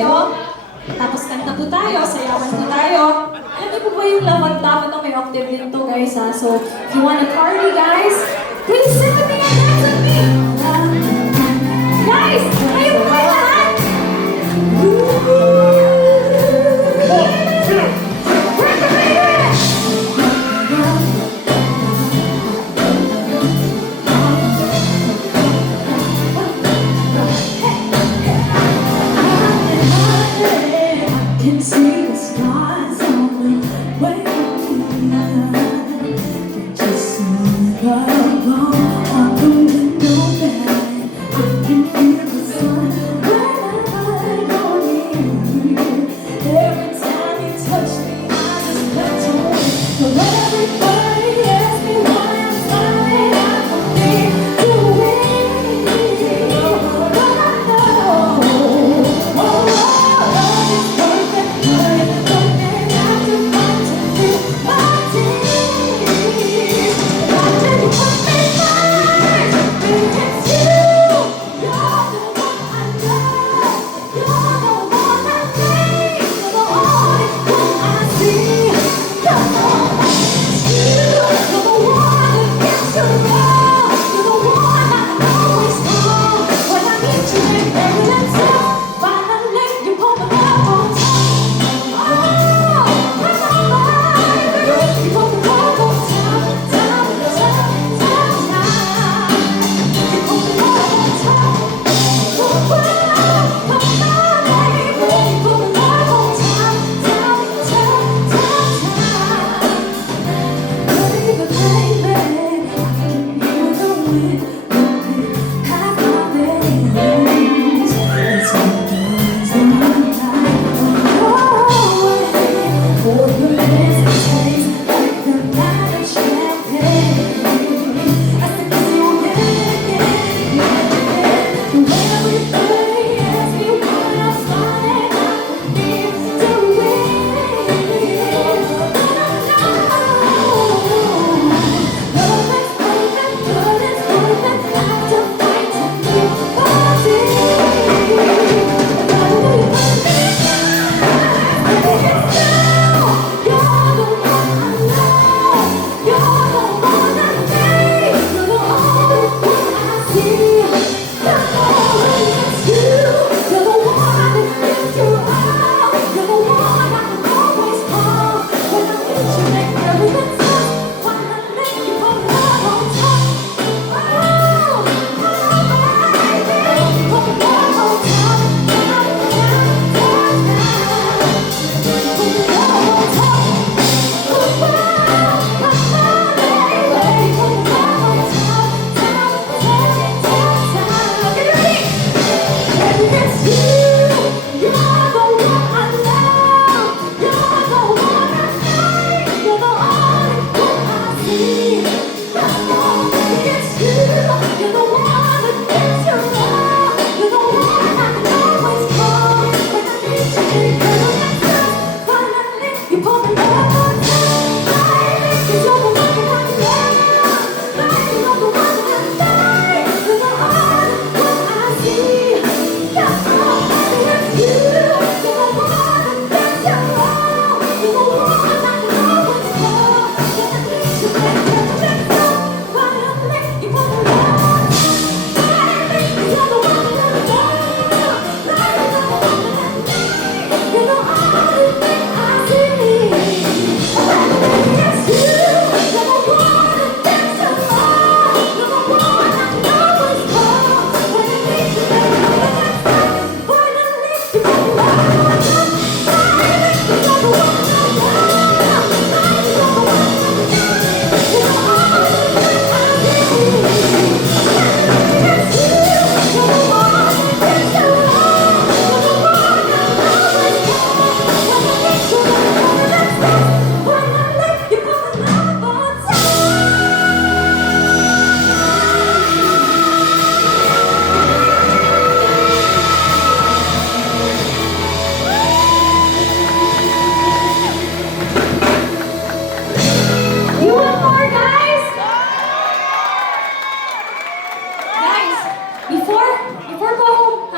kayo. Tapos kanta po tayo, sayawan po tayo. Alam niyo po ba yung lamang dapat na may octave din to, guys, ha? So, if you wanna party, guys, please sing with me and dance with me! Guys, kayo po kayo lahat! Can see the stars on the way tonight. Just see the glow on the window pane. I can feel the sun when I go near. Every time you touch me, I just let you in. So everybody asks me why I'm smiling, I can feel the wind. But I know, oh, love is perfect. Before go home,